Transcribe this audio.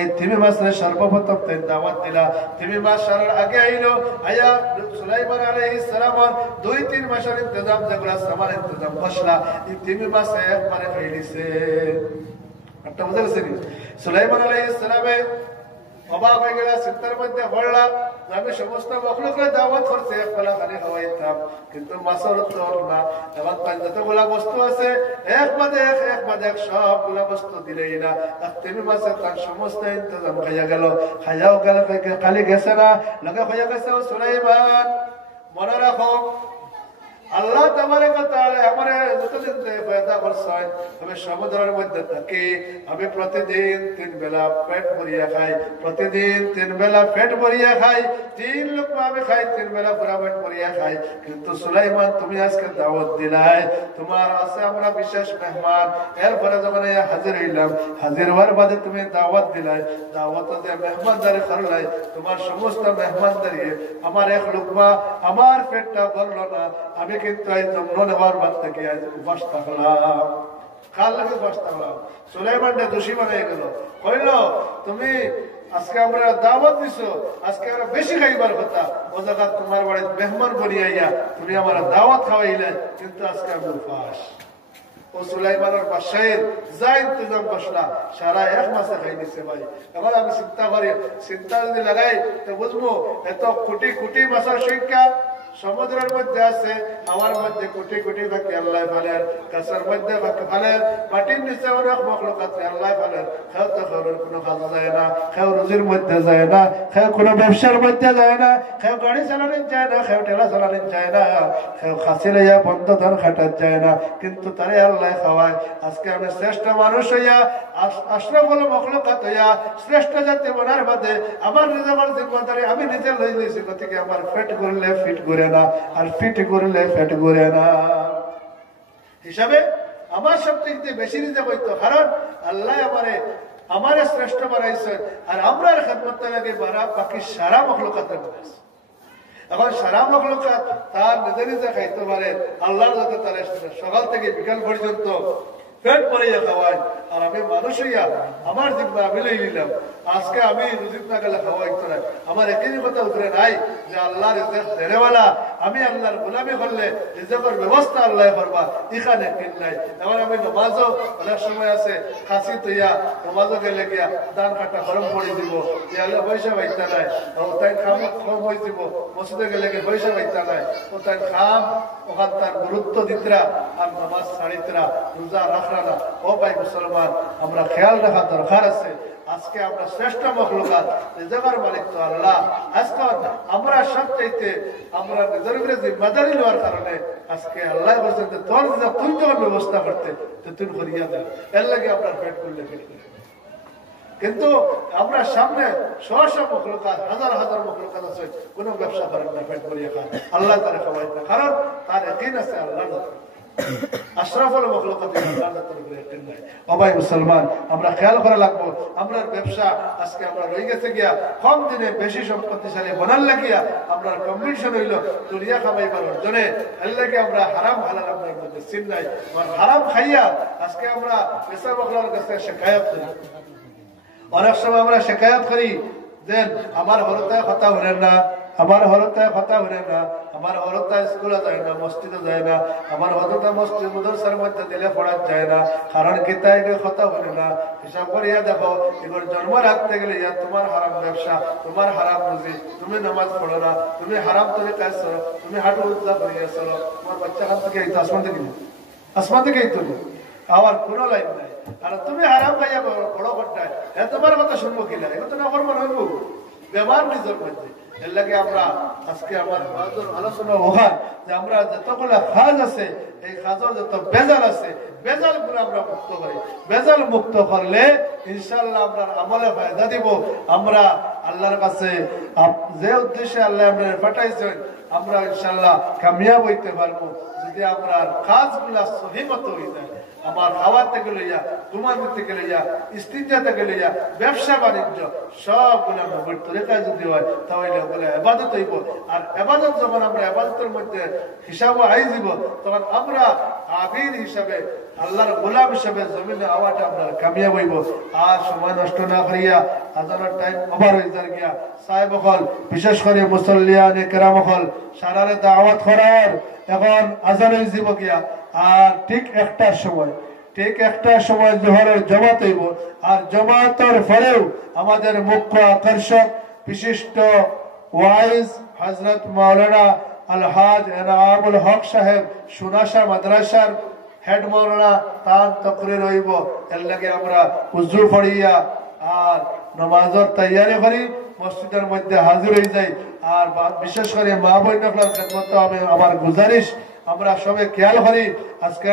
এই 3 মাসে সর্বপ্রথম তাই দাওয়াত দিলা 3 মাস সারার আগে আইলো আয়া সুলাইমান আলাইহিস সালামের 2-3 মাসের ইন্তজাম যেগুলা সামান ইন্তজাম বসলা এই 3 মাসে একবারে হইলিছে একটা বুঝাইছেন সুলাইমান আলাইহিস সালামে অবাক হয়ে গেল চিন্তার মধ্যে পড়লা আমি সমস্ত মখলুকরে দাওয়াত করছে একবেলা খালি খাওয়াইতাম কিন্তু মাছের তোর না এবার যতগুলা বস্তু আছে এক বাদে এক সবগুলা বস্তু দিলেই না 3 মাসে তার সমস্ত ইন্তজাম খাইয়া গেল খাইয়াও গেল খালি গেছে না লগে হয়ে গেছে সুলাইমান মনে রাখো আল্লাহ তাবারক ওয়া তাআলা আমারে যতদিন পয়দা করছেন আমি সমুদ্রের মধ্যে থাকি আমি প্রতিদিন 3 বেলা পেট ভরিয়া খাই প্রতিদিন 3 বেলা পেট ভরিয়া খাই 3 লোকমা আমি খাই 3 বেলা পুরা পেট ভরিয়া খাই কিন্তু সুলাইমান তুমি আজকে দাওয়াত দিলাই তোমার আছে আমরা বিশেষ মেহমান এরপরে যখন হাজির হইলাম হাজির হওয়ার বাদে তুমি দাওয়াত দিলাই দাওয়াতে যে মেহমানদারি করলাই তোমার সমস্ত মেহমানদারি আমার এক লোকমা আমার পেটটা ভরলো না আমি কিন্তু তোমরা নেওয়ার বাদ থেকে উপাস থাকলাম কার লাগে উপাস থাকলাম সুলাইমানটা দোষী বানিয়ে গেল কইল তুমি আজকে আমরা দাওয়াত দিছো আজকে আমরা বেশি খাইবার কথা ও জায়গা তোমার বাড়িতে মেহমান বনিয়াইয়া তুমি আমার দাওয়াত খাওয়াইলে কিন্তু আজকে আমি উপাস ও সুলাইমানের বাসায় যা ইন্তজাম বসলা সারা 1 মাসে খাই দিছে ভাই এবার আমি চিন্তা যদি লাগাই তো বুঝবো এত কোটি কোটি মাসের সংখ্যা সমুদ্রের মধ্যে আছে আমার মধ্যে কোটি কোটি বাকি আল্লাহ ফালের গাছের মধ্যে বাকি ফালের মাটির নিচে অনেক মখলুকাত আল্লাহ ফালের খেউ তো খেউর কোনো কাজ যায় না খেউ রুজির মধ্যে যায় না খেউ কোনো ব্যবসার মধ্যে যায় না খেউ গাড়ি চালানো যায় না খেউ ঠেলা চালানো যায় না খেউ খাসি লইয়া বন্ধ ধান খাটার যায় না কিন্তু তারে আল্লাহ খাওয়ায় আজকে আমি শ্রেষ্ঠ মানুষ হইয়া আশরাফুল মখলুকাত হইয়া শ্রেষ্ঠ জাতি বনার বাদে আমার নিজের জিম্মাদারি আমি নিজে লই দিয়েছি গতিকে আমার পেট করলে ফিট করে না আর ফিট করলে ফেট করে না হিসাবে আমার সবথেকে বেশি নিজে হইতো কারণ আল্লাহ আমারে শ্রেষ্ঠ বানাইছেন আর আমরা খেদমত লাগে বাকি সারা মখলুকাতের বানাইছে এখন সারা মখলুকাত তার নিজে নিজে খাইতে পারে আল্লাহর যাতে তার সকাল থেকে বিকাল পর্যন্ত পেট ভরিয়া খাওয়াই আর আমি মানুষ হইয়া আমার জিম্মা আমি লই নিলাম আজকে আমি রুজিত না গেলে খাওয়াইতো না আমার একই কথা উঠে নাই যে আল্লাহর রিজেক দেনেওয়ালা আমি আল্লাহর গোলামি করলে রিজেকের ব্যবস্থা আল্লাহ করবা এখানে কিন নাই এবার আমি নমাজও অনেক সময় আছে খাসি তৈয়া নমাজও গেলে গিয়া দান কাটা গরম করে দিব ইয়ালে পয়সা পাইতা নাই তাই খাম কম হয়ে দিব মসজিদে গেলে গিয়ে পয়সা পাইতা নাই ও তাই খাম ওখান তার গুরুত্ব দিতরা আর নামাজ ছাড়িতরা রোজা রাখরা না ও ভাই মুসলমান আমরা খেয়াল রাখা দরকার আছে আজকে আমরা শ্রেষ্ঠ মখলুকাত রিজেকের মালিক তো আল্লাহ আজকে আমরা সবচাইতে আমরা নিজের উপরে জিম্মাদারি নেওয়ার কারণে আজকে আল্লাহ বলছেন যে তোর তুই যখন ব্যবস্থা করতে তো তুই করিয়া দেন এর লাগে আপনার পেট করলে ফিট করে কিন্তু আমরা সামনে শত মখলুকাত হাজার হাজার মখলুকাত আছে কোনো ব্যবসা করেন না পেট করিয়া খান আল্লাহ তারা খাওয়াই না কারণ তার ইয়াকিন আছে আল্লাহর আশরাফুল মখলুকাত আল্লাহর তরফে ইয়াকিন নাই ও ভাই মুসলমান আমরা খেয়াল করা লাগবো আমরা ব্যবসা আজকে আমরা রই গেছে গিয়া কম দিনে বেশি সম্পত্তিশালী বনার লাগিয়া আমরা কম্বিনেশন হইল দুনিয়া কামাইবার অর্জনে এর লাগে আমরা হারাম হালাল আপনার মধ্যে চিন নাই হারাম খাইয়া আজকে আমরা পেশা বকলার কাছে শিকায়ত করি অনেক সময় আমরা শিকায়ত করি যে আমার হরতায় কথা হলেন না আমার হরতায় কথা হলেন না আমার হরতায় স্কুলে যায় না মসজিদে যায় না আমার হরতা মসজিদ মুদরসার মধ্যে দিলে পড়া যায় না কারণ কি তাই কথা বলে না হিসাব করিয়া দেখো এগুলো জন্ম রাখতে গেলে তোমার হারাম ব্যবসা তোমার হারাম রুজি তুমি নামাজ পড়ো না তুমি হারাম তরিকায় চলো তুমি হাঁটু উদ্দা করিয়া চলো তোমার বাচ্চা কাছ থেকে আসমান থেকে আমার কোনো লাইন নাই কারণ তুমি হারাম খাইয়া বড় ঘটনায় তোমার কথা শুনবো কিনা এগুলো তো না করবো নইব ব্যবহার নিজের মধ্যে এর লাগে আমরা আজকে আমার আলোচনা ওখান যে আমরা যতগুলো কাজ আছে এই কাজের যত বেজাল আছে বেজাল গুলো আমরা মুক্ত করি বেজাল মুক্ত করলে ইনশাআল্লাহ আমরা আমলে ফায়দা দিব আমরা আল্লাহর কাছে যে উদ্দেশ্যে আল্লাহ আমরা পাঠাইছেন আমরা ইনশাআল্লাহ কামিয়াব হইতে পারবো যদি আমরা কাজগুলা সহি মতো হয়ে যায় আমার খাওয়ার থেকে লইয়া ঘুমান থেকে লইয়া স্ত্রীটা থেকে লইয়া ব্যবসা বাণিজ্য সবগুলো নবীর তরিকায় যদি হয় তাহলে ওগুলো ইবাদত হইব আর ইবাদত যখন আমরা ইবাদতের মধ্যে হিসাব আই দিব তখন আমরা আবিদ হিসাবে আল্লাহর গোলাম হিসাবে জমিনে আওয়াটা আমরা কামিয়াব হইব আর সময় নষ্ট না করিয়া আজানের টাইম ওভার হয়ে যার গিয়া সাহেব হল বিশেষ করে মুসল্লিয়ান কেরাম হল সারারে দাওয়াত করার এখন আজান হয়ে যাব গিয়া আর ঠিক একটার সময় জোহরের জমাত হইব আর জমাতের পরেও আমাদের মুখ্য আকর্ষক বিশিষ্ট ওয়াইজ হযরত মাওলানা আলহাজ এনামুল হক সাহেব সুনাশা মাদ্রাসার হেড মাওলানা তার তকরির হইব এর লাগে আমরা উযু পড়িয়া আর নামাজের তৈয়ারি করি মসজিদের মধ্যে হাজির হয়ে যাই আর বিশেষ করে মা বোনদের খেদমত আমি আমার গুজারিশ আমরা সবাই খেয়াল করি আজকের